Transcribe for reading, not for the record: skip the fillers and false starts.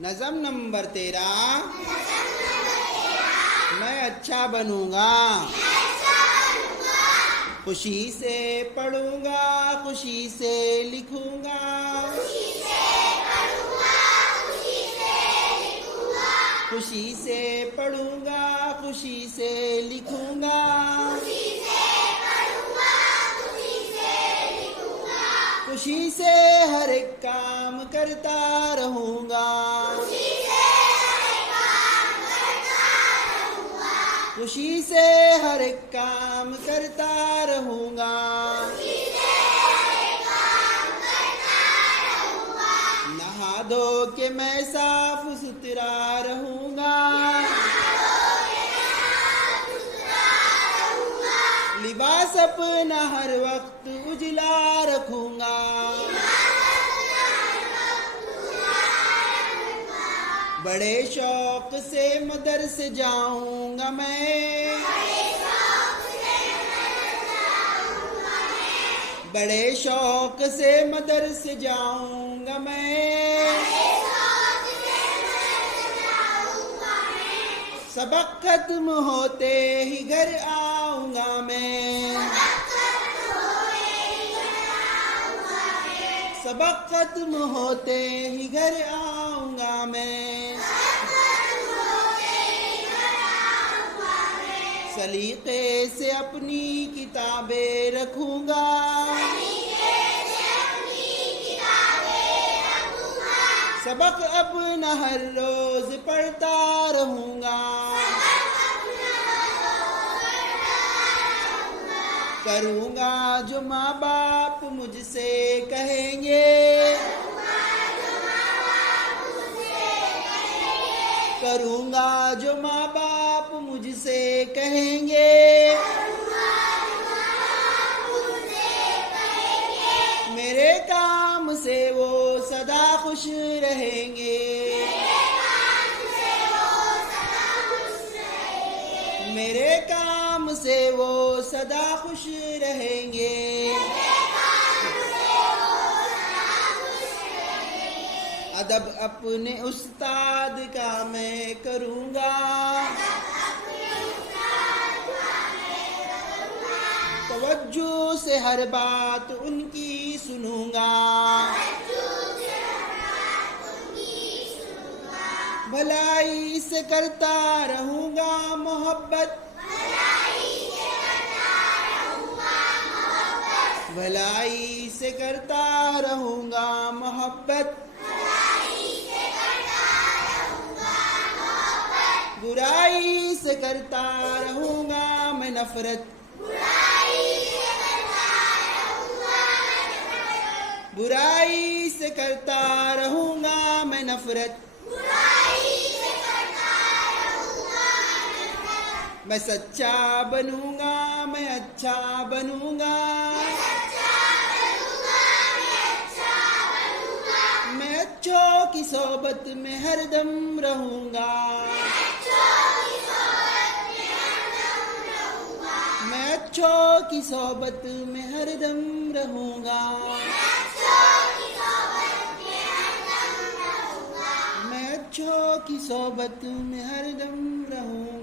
नज़म नंबर 13। मैं अच्छा बनूंगा, खुशी से पढ़ूंगा, खुशी से लिखूंगा, खुशी से पढ़ूंगा, खुशी से लिखूंगा, खुशी से हर एक काम करता रहूंगा, खुशी से हर एक काम करता रहूंगा, नहा धो के मैं साफ सुथरा रहूंगा, लिबास अपना हर वक्त उजला रखूंगा, बड़े शौक से मदरसे जाऊंगा मैं, बड़े शौक से मदरसे जाऊंगा मैं, सबक खत्म होते ही घर आऊंगा मैं, सबक खत्म होते ही घर आऊंगा मैं, सलीके से अपनी किताबें रखूंगा, सबक अपना हर रोज पढ़ता रहूंगा, करूंगा जो माँ बाप मुझसे कहेंगे, करूंगा जो माँ बाप मुझसे कहेंगे, मेरे काम से वो सदा खुश रहेंगे, मेरे काम से वो सदा खुश रहेंगे, अदब अपने उस्ताद का मैं करूंगा, तवज्जो से हर बात उनकी सुनूंगा, भलाई से करता रहूंगा मोहब्बत, भलाई से करता रहूंगा मोहब्बत, बुराई से करता रहूंगा मैं नफरत, बुराई से करता रहूंगा मैं नफरत, मैं सच्चा बनूंगा, मैं अच्छा बनूंगा, मैं अच्छों की सोबत में हरदम रहूंगा, मैं अच्छों की सोबत में हरदम रहूंगा, मैं अच्छों की सोबत में हरदम रहूंगा।